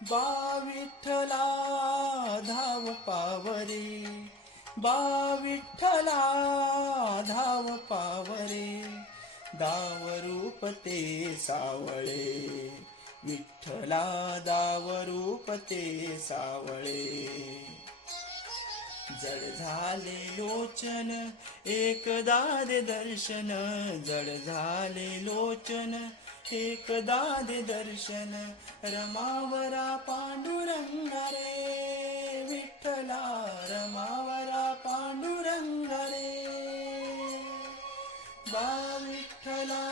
बा विठ्ठला धाव पावरे, बा विठ्ठला धाव पावरे, दाव रूप ते सावळे, विठ्ठला दाव रूप ते सावळे. जड झाले लोचन एकदा दे दर्शन, जड झाले लोचन एकदा दे दर्शन, रमावरा पांडुरंगा रे, विठ्ठला रमावरा पांडुरंगा रे. बा विठ्ठला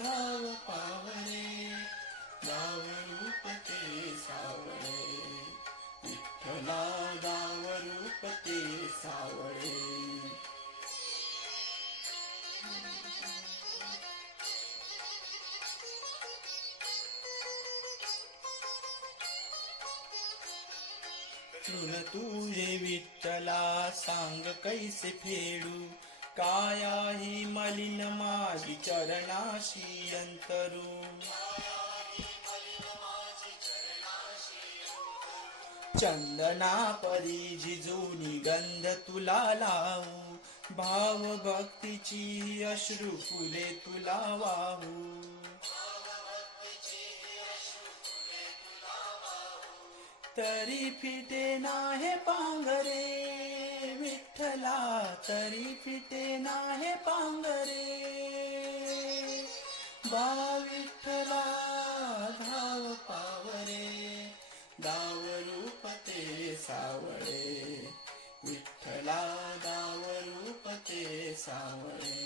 धाव पावरे, दाव रूप ते सावळे, विठ्ठला दाव रूप ते सावळे. ऋण तुझे विठ्ठला सांग कैसे फेडू, काया ही मलिन माझी चरणाशी अंतरू. चंदना परी जिजूनी गंध तुला लावू, भाव भक्तीची अश्रू फुले तुला वाहू. तरी फिटे नाहे पांघरे, विठ्ठला तरी फिटे नाहे पांघरे. बा विठ्ठला धाव पावरे, दाव रूप ते सावळे, विठ्ठला दाव रूप ते सावळे.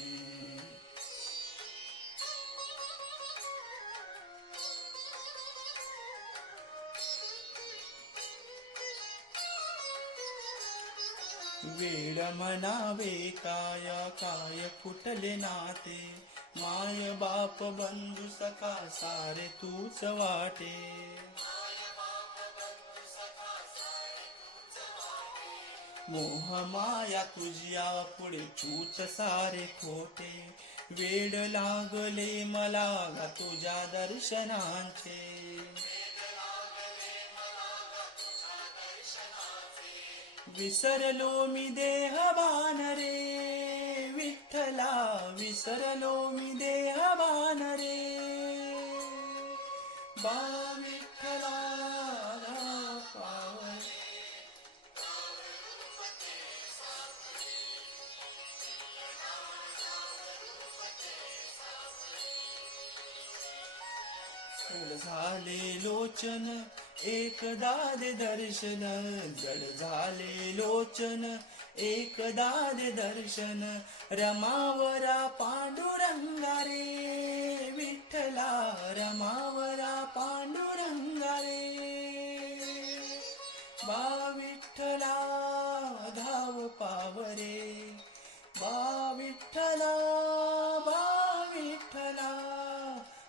वेड म्हणावे काया काय फुटले नाते, माय बाप बंधू सखा सारे तूच वाटे. मोह माया तुझ्या पुढे चूच सारे खोटे, वेड लागले मला गा तुझ्या दर्शनांचे. विसरलो मी देहभान रे, विठ्ठला विसरलो मी देहभान रे. बा विठ्ठला धाव पावरे, जड झाले लोचन एकदा दे दर्शन, जड झाले लोचन एकदा दे दर्शन, रमावरा पांडुरंगा रे, विठ्ठला रमावरा पांडुरंगा रे. बा विठ्ठला धाव पावरे, बा विठ्ठला, बा विठ्ठला,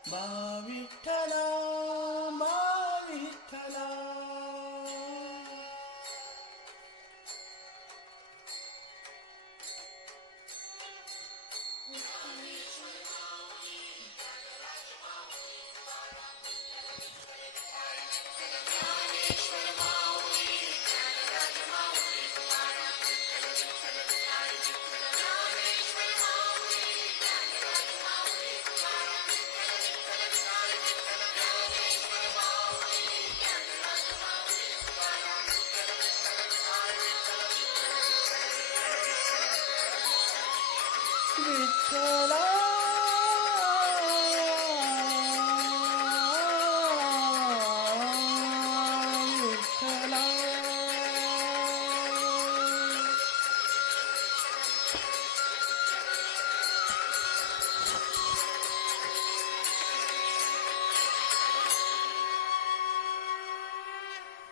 बा विठ्ठला, बा विठ्ठला. विठ्ठला